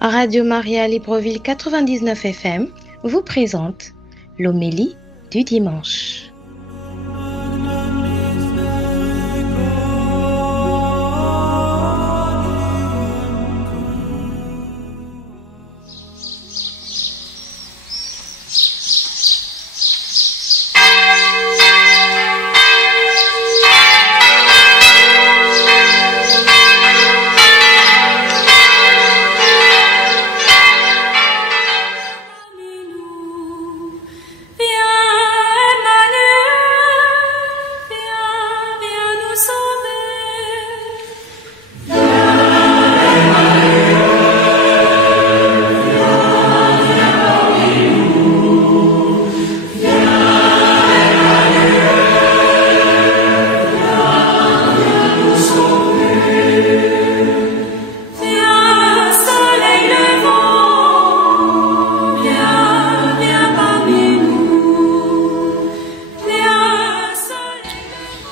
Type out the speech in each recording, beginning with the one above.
Radio Maria Libreville 99 FM vous présente l'homélie du dimanche.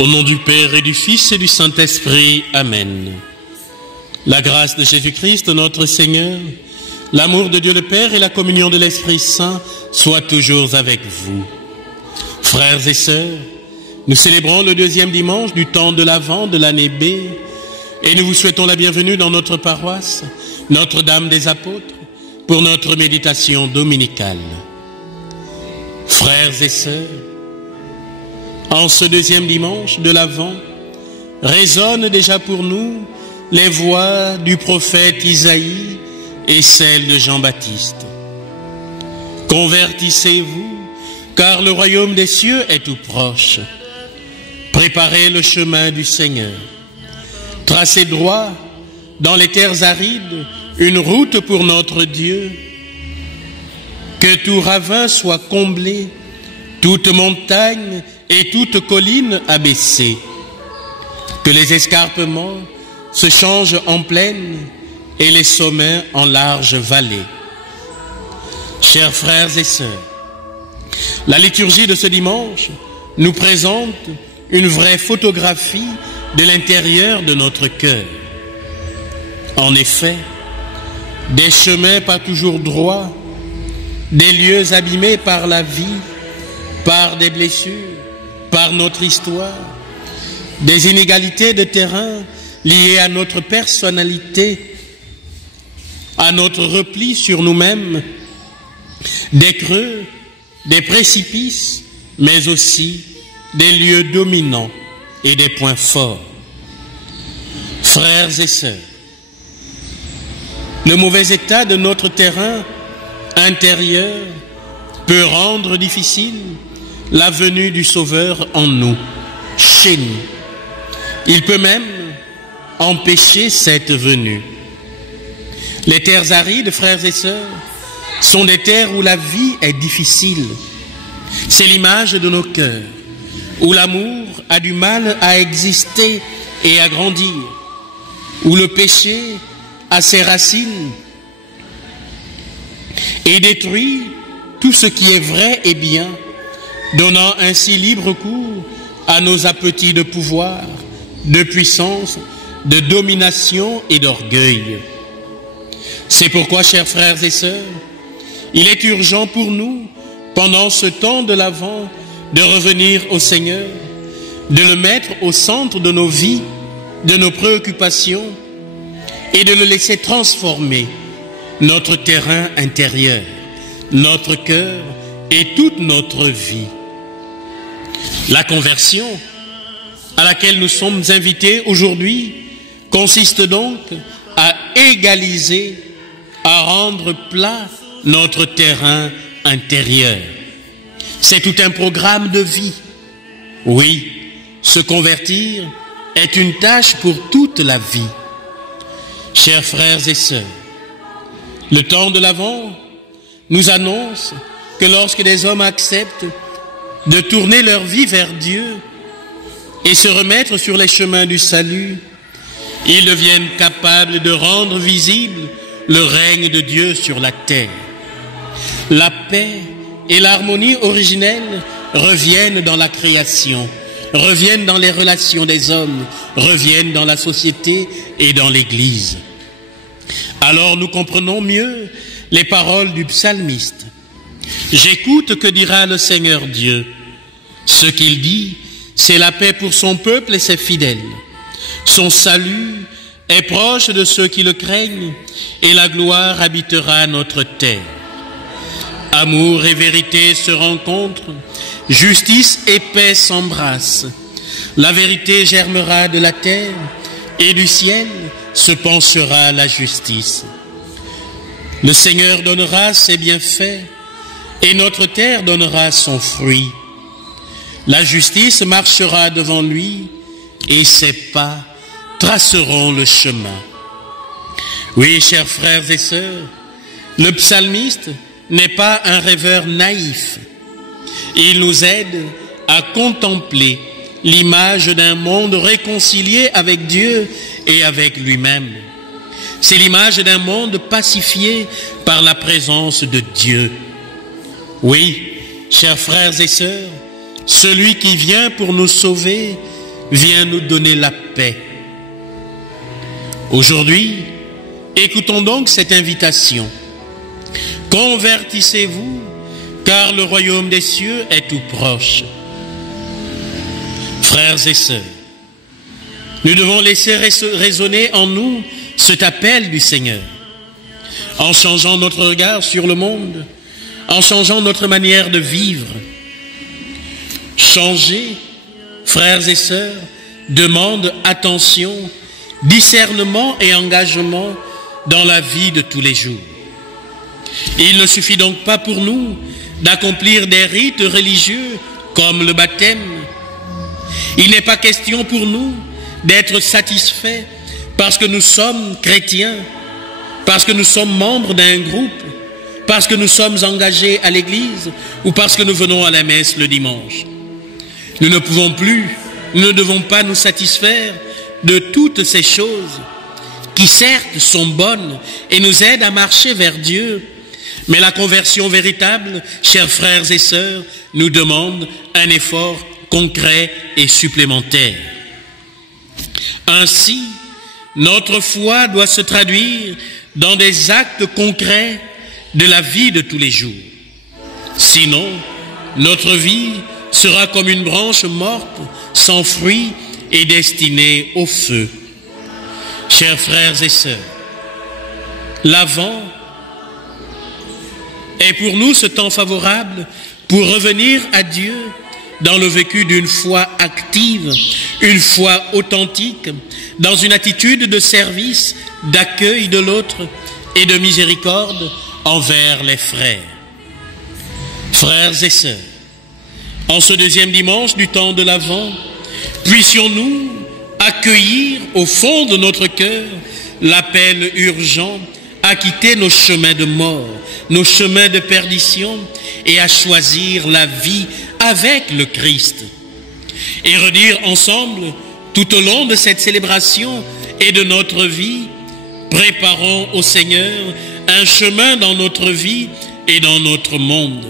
Au nom du Père et du Fils et du Saint-Esprit, Amen. La grâce de Jésus-Christ, notre Seigneur, l'amour de Dieu le Père et la communion de l'Esprit Saint soient toujours avec vous. Frères et sœurs, nous célébrons le deuxième dimanche du temps de l'Avent de l'année B et nous vous souhaitons la bienvenue dans notre paroisse, Notre-Dame des Apôtres, pour notre méditation dominicale. Frères et sœurs, en ce deuxième dimanche de l'Avent, résonnent déjà pour nous les voix du prophète Isaïe et celles de Jean-Baptiste. Convertissez-vous, car le royaume des cieux est tout proche. Préparez le chemin du Seigneur. Tracez droit dans les terres arides une route pour notre Dieu. Que tout ravin soit comblé, toute montagne et toute colline abaissée. Que les escarpements se changent en plaine et les sommets en larges vallées. Chers frères et sœurs, la liturgie de ce dimanche nous présente une vraie photographie de l'intérieur de notre cœur. En effet, des chemins pas toujours droits, des lieux abîmés par la vie, par des blessures, par notre histoire, des inégalités de terrain liées à notre personnalité, à notre repli sur nous-mêmes, des creux, des précipices, mais aussi des lieux dominants et des points forts. Frères et sœurs, le mauvais état de notre terrain intérieur peut rendre difficile la venue du Sauveur en nous, chez nous. Il peut même empêcher cette venue. Les terres arides, frères et sœurs, sont des terres où la vie est difficile. C'est l'image de nos cœurs, où l'amour a du mal à exister et à grandir, où le péché a ses racines et détruit tout ce qui est vrai et bien, donnant ainsi libre cours à nos appétits de pouvoir, de puissance, de domination et d'orgueil. C'est pourquoi, chers frères et sœurs, il est urgent pour nous, pendant ce temps de l'Avent, de revenir au Seigneur, de le mettre au centre de nos vies, de nos préoccupations, et de le laisser transformer notre terrain intérieur, notre cœur et toute notre vie. La conversion à laquelle nous sommes invités aujourd'hui consiste donc à égaliser, à rendre plat notre terrain intérieur. C'est tout un programme de vie. Oui, se convertir est une tâche pour toute la vie. Chers frères et sœurs, le temps de l'Avent nous annonce que lorsque des hommes acceptent de tourner leur vie vers Dieu et se remettre sur les chemins du salut, ils deviennent capables de rendre visible le règne de Dieu sur la terre. La paix et l'harmonie originelle reviennent dans la création, reviennent dans les relations des hommes, reviennent dans la société et dans l'Église. Alors nous comprenons mieux les paroles du psalmiste. J'écoute que dira le Seigneur Dieu. Ce qu'il dit, c'est la paix pour son peuple et ses fidèles. Son salut est proche de ceux qui le craignent et la gloire habitera notre terre. Amour et vérité se rencontrent, justice et paix s'embrassent. La vérité germera de la terre et du ciel se penchera la justice. Le Seigneur donnera ses bienfaits et notre terre donnera son fruit. La justice marchera devant lui et ses pas traceront le chemin. Oui, chers frères et sœurs, le psalmiste n'est pas un rêveur naïf. Il nous aide à contempler l'image d'un monde réconcilié avec Dieu et avec lui-même. C'est l'image d'un monde pacifié par la présence de Dieu. Oui, chers frères et sœurs, celui qui vient pour nous sauver vient nous donner la paix. Aujourd'hui, écoutons donc cette invitation. Convertissez-vous, car le royaume des cieux est tout proche. Frères et sœurs, nous devons laisser résonner en nous cet appel du Seigneur, en changeant notre regard sur le monde, en changeant notre manière de vivre. Changer, frères et sœurs, demande attention, discernement et engagement dans la vie de tous les jours. Il ne suffit donc pas pour nous d'accomplir des rites religieux comme le baptême. Il n'est pas question pour nous d'être satisfaits parce que nous sommes chrétiens, parce que nous sommes membres d'un groupe, parce que nous sommes engagés à l'église ou parce que nous venons à la messe le dimanche. Nous ne devons pas nous satisfaire de toutes ces choses qui certes sont bonnes et nous aident à marcher vers Dieu, mais la conversion véritable, chers frères et sœurs, nous demande un effort concret et supplémentaire. Ainsi, notre foi doit se traduire dans des actes concrets de la vie de tous les jours. Sinon, notre vie sera comme une branche morte, sans fruit et destinée au feu. Chers frères et sœurs, l'Avent est pour nous ce temps favorable pour revenir à Dieu dans le vécu d'une foi active, une foi authentique, dans une attitude de service, d'accueil de l'autre et de miséricorde envers les frères. Frères et sœurs, en ce deuxième dimanche du temps de l'Avent, puissions-nous accueillir au fond de notre cœur l'appel urgent à quitter nos chemins de mort, nos chemins de perdition et à choisir la vie avec le Christ. Et redire ensemble, tout au long de cette célébration et de notre vie, préparons au Seigneur un chemin dans notre vie et dans notre monde.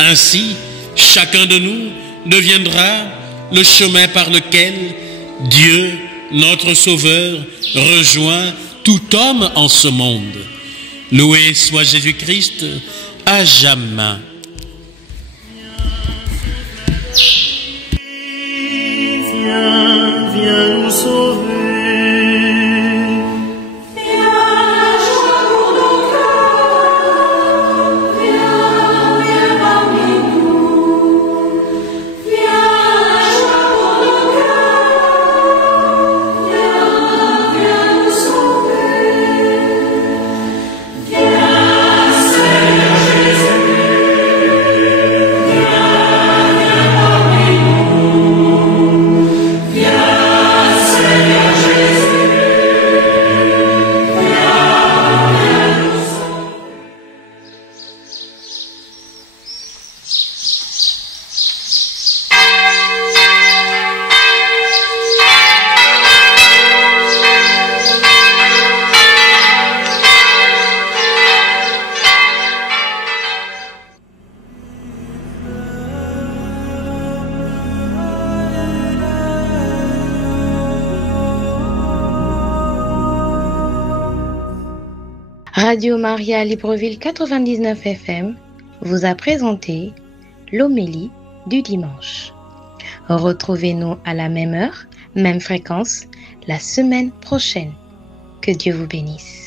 Ainsi, chacun de nous deviendra le chemin par lequel Dieu, notre Sauveur, rejoint tout homme en ce monde. Loué soit Jésus-Christ à jamais. Viens nous sauver. Radio Maria Libreville 99 FM vous a présenté l'homélie du dimanche. Retrouvez-nous à la même heure, même fréquence, la semaine prochaine. Que Dieu vous bénisse.